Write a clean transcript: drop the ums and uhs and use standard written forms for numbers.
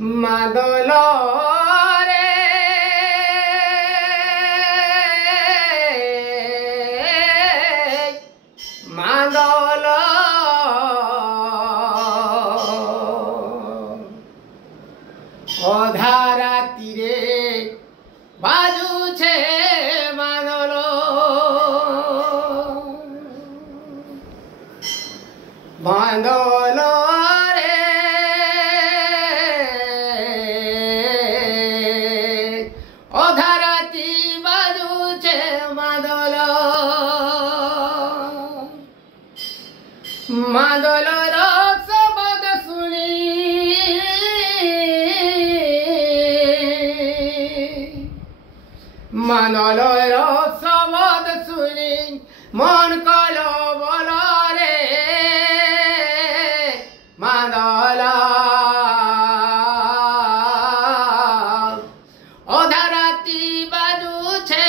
মাদল রে মাদল অধা রাতিরে বাজুছে মাদল মাদল রে অধা রাতি বাজুছে মাদল মাদলর শব্দ শুনি মাদলর শব্দ শুনি মন কল বল রে মাদল অধা রাতি বাজুছে